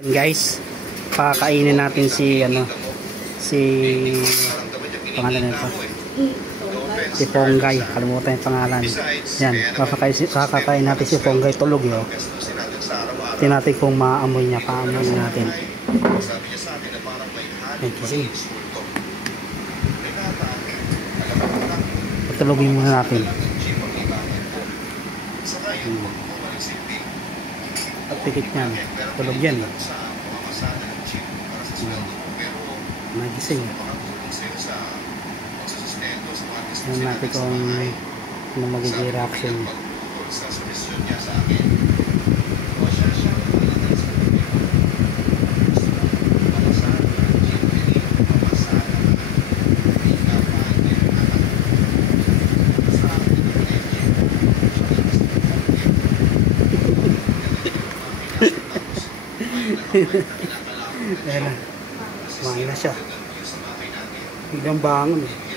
Guys, pakakainin natin si pangalan nito, si Ponggay. Kalimutan yung pangalan. Yan, pakakain natin si Ponggay. Tulog yun. Tingnan natin kung maamoy niya. Paamoy natin. Ay, kising. Patulogin muna natin. At pikit niyan. Tulog yan. Nagising. Tingnan natin kung ano magiging reaction niya. Ayan na, kumain na siya. Biglang bangon eh.